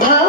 धा